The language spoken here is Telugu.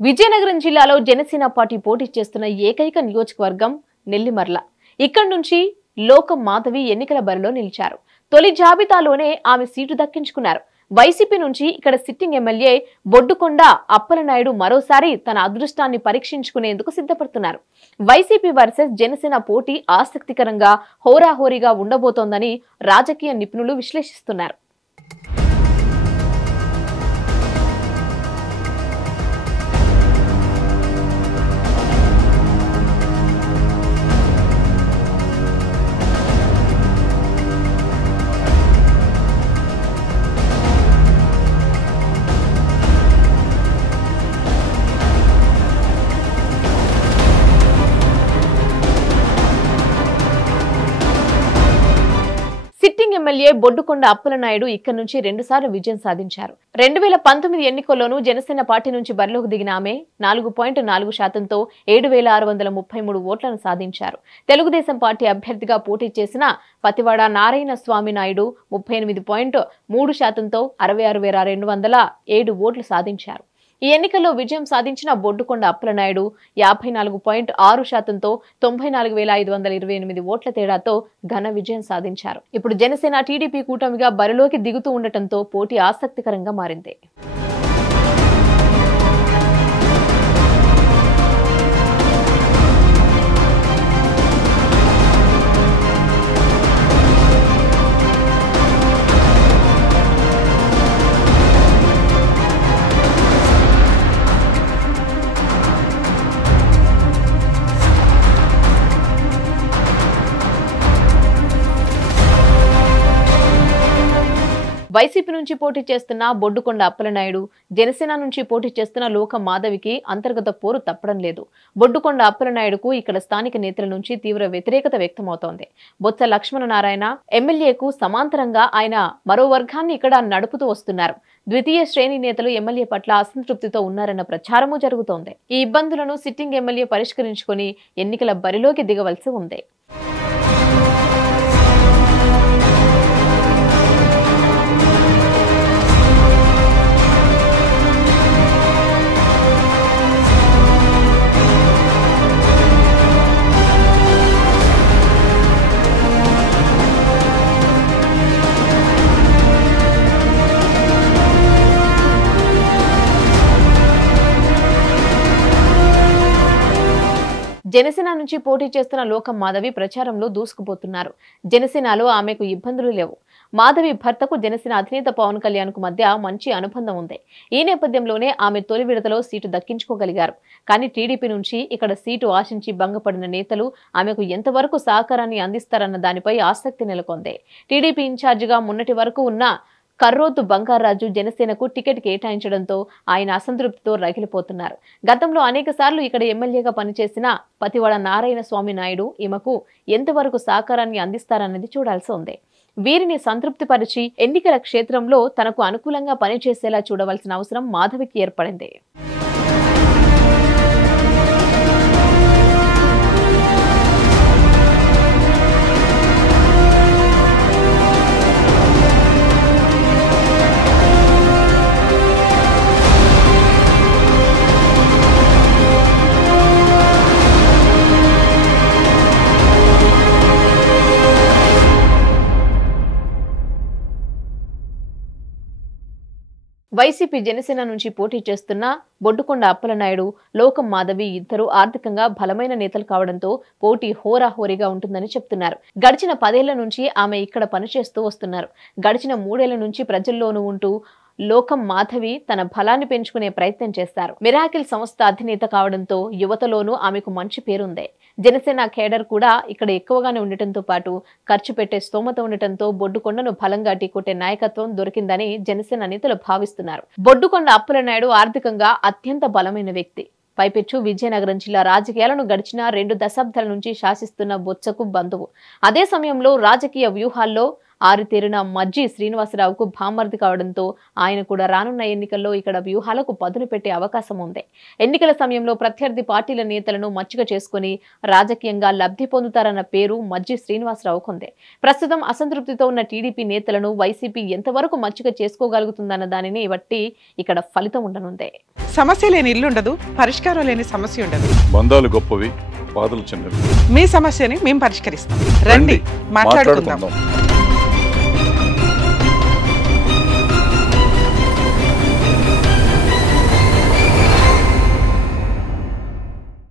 విజయనగరం జిల్లాలో జనసేన పార్టీ పోటీ చేస్తున్న ఏకైక నియోజకవర్గం నెల్లిమర్ల. ఇక్కడి నుంచి లోకం మాధవి ఎన్నికల బరిలో నిలిచారు. తొలి జాబితాలోనే ఆమె సీటు దక్కించుకున్నారు. వైసీపీ నుంచి ఇక్కడ సిట్టింగ్ ఎమ్మెల్యే బొడ్డుకొండ అప్పలనాయుడు మరోసారి తన అదృష్టాన్ని పరీక్షించుకునేందుకు సిద్ధపడుతున్నారు. వైసీపీ వర్సెస్ జనసేన పోటీ ఆసక్తికరంగా హోరాహోరీగా ఉండబోతోందని రాజకీయ నిపుణులు విశ్లేషిస్తున్నారు. సిట్టింగ్ ఎమ్మెల్యే బొడ్డుకొండ అప్పలనాయుడు ఇక్కడ నుంచి 2 సార్లు విజయం సాధించారు. 2019 ఎన్నికల్లోనూ జనసేన పార్టీ నుంచి బరిలోకి దిగిన ఆమె 4.4%తో 7,633 ఓట్లను సాధించారు. తెలుగుదేశం పార్టీ అభ్యర్థిగా పోటీ చేసిన పతివాడ నారాయణ స్వామి నాయుడు 38.3%తో 66,207 ఓట్లు సాధించారు. ఈ ఎన్నికల్లో విజయం సాధించిన బొడ్డుకొండ అప్పలనాయుడు 54.6%తో 94,528 ఓట్ల తేడాతో ఘన విజయం సాధించారు. ఇప్పుడు జనసేన టీడీపీ కూటమిగా బరిలోకి దిగుతూ ఉండటంతో పోటీ ఆసక్తికరంగా మారింది. వైసీపీ నుంచి పోటీ చేస్తున్న బొడ్డుకొండ అప్పలనాయుడు, జనసేన నుంచి పోటీ చేస్తున్న లోకం మాధవికి అంతర్గత పోరు తప్పడం లేదు. బొడ్డుకొండ అప్పలనాయుడుకు ఇక్కడ స్థానిక నేతల నుంచి తీవ్ర వ్యతిరేకత వ్యక్తమవుతోంది. బొత్స లక్ష్మణనారాయణ ఎమ్మెల్యేకు సమాంతరంగా ఆయన మరో వర్గాన్ని ఇక్కడ నడుపుతూ వస్తున్నారు. ద్వితీయ శ్రేణి నేతలు ఎమ్మెల్యే పట్ల అసంతృప్తితో ఉన్నారన్న ప్రచారము జరుగుతోంది. ఈ ఇబ్బందులను సిట్టింగ్ ఎమ్మెల్యే పరిష్కరించుకుని ఎన్నికల బరిలోకి దిగవలసి ఉంది. జనసేన నుంచి పోటీ చేస్తున్న లోకం మాధవి ప్రచారంలో దూసుకుపోతున్నారు. జనసేనలో ఆమెకు ఇబ్బందులు లేవు. మాధవి భర్తకు జనసేన అధినేత పవన్ కళ్యాణ్ కు మధ్య మంచి అనుబంధం ఉంది. ఈ నేపథ్యంలోనే ఆమె తొలి విడతలో సీటు దక్కించుకోగలిగారు. కానీ టీడీపీ నుంచి ఇక్కడ సీటు ఆశించి భంగపడిన నేతలు ఆమెకు ఎంతవరకు సహకారాన్ని అందిస్తారన్న దానిపై ఆసక్తి నెలకొంది. టీడీపీ ఇన్ఛార్జిగా మొన్నటి వరకు ఉన్న కర్రోతు బంగారాజు జనసేనకు టికెట్ కేటాయించడంతో ఆయన అసంతృప్తితో రగిలిపోతున్నారు. గతంలో అనేక సార్లు ఇక్కడ ఎమ్మెల్యేగా పనిచేసిన పతివాడ నారాయణ స్వామి నాయుడు ఈమెకు ఎంతవరకు సహకారాన్ని అందిస్తారన్నది చూడాల్సి ఉంది. వీరిని సంతృప్తిపరిచి ఎన్నికల క్షేత్రంలో తనకు అనుకూలంగా పనిచేసేలా చూడవలసిన అవసరం మాధవికి ఏర్పడింది. వైసీపీ జనసేన నుంచి పోటీ చేస్తున్న బొడ్డుకొండ అప్పలనాయుడు, లోకం మాధవి ఇద్దరు ఆర్థికంగా బలమైన నేతలు కావడంతో పోటీ హోరాహోరీగా ఉంటుందని చెప్తున్నారు. గడిచిన 10 ఏళ్ల నుంచి ఆమె ఇక్కడ పనిచేస్తూ వస్తున్నారు. గడిచిన 3 ఏళ్ల నుంచి ప్రజల్లోనూ ఉంటూ లోకం మాధవి తన బలాన్ని పెంచుకునే ప్రయత్నం చేస్తారు. మిరాకిల్ సంస్థ అధినేత కావడంతో యువతలోనూ ఆమెకు మంచి పేరుంది. జనసేన కేడర్ కూడా ఇక్కడ ఎక్కువగానే ఉండటంతో పాటు ఖర్చు పెట్టే స్తోమత ఉండటంతో బొడ్డుకొండను బలంగా ఢీకొట్టే నాయకత్వం దొరికిందని జనసేన నేతలు భావిస్తున్నారు. బొడ్డుకొండ అప్పలనాయుడు ఆర్థికంగా అత్యంత బలమైన వ్యక్తి. పైపెచ్చు విజయనగరం జిల్లా రాజకీయాలను గడిచిన 2 దశాబ్దాల నుంచి శాసిస్తున్న బొత్సకు బంధువు. అదే సమయంలో రాజకీయ వ్యూహాల్లో ఆరితేరిన మజ్జి శ్రీనివాసరావుకు భామర్ది కావడంతో ఆయన కూడా రానున్న ఎన్నికల్లో ఇక్కడ వ్యూహాలకు పదును పెట్టే అవకాశం ఉంది. ఎన్నికల సమయంలో ప్రత్యర్థి పార్టీల నేతలను మచ్చిక చేసుకుని రాజకీయంగా లబ్ధి పొందుతారన్న పేరు మజ్జి శ్రీనివాసరావుకు ఉంది. ప్రస్తుతం అసంతృప్తితో ఉన్న టీడీపీ నేతలను వైసీపీ ఎంతవరకు మచ్చిక చేసుకోగలుగుతుందన్న దానిని బట్టి ఇక్కడ ఫలితం ఉండనుంది. సమస్య లేని ఇల్లు ఉండదు, పరిష్కారం లేని సమస్య ఉండదు. బంధాలు గొప్పవి, బాధలు చిన్నవి. మీ సమస్యని మేము పరిష్కరిస్తాం. రండి మాట్లాడుకుందాం.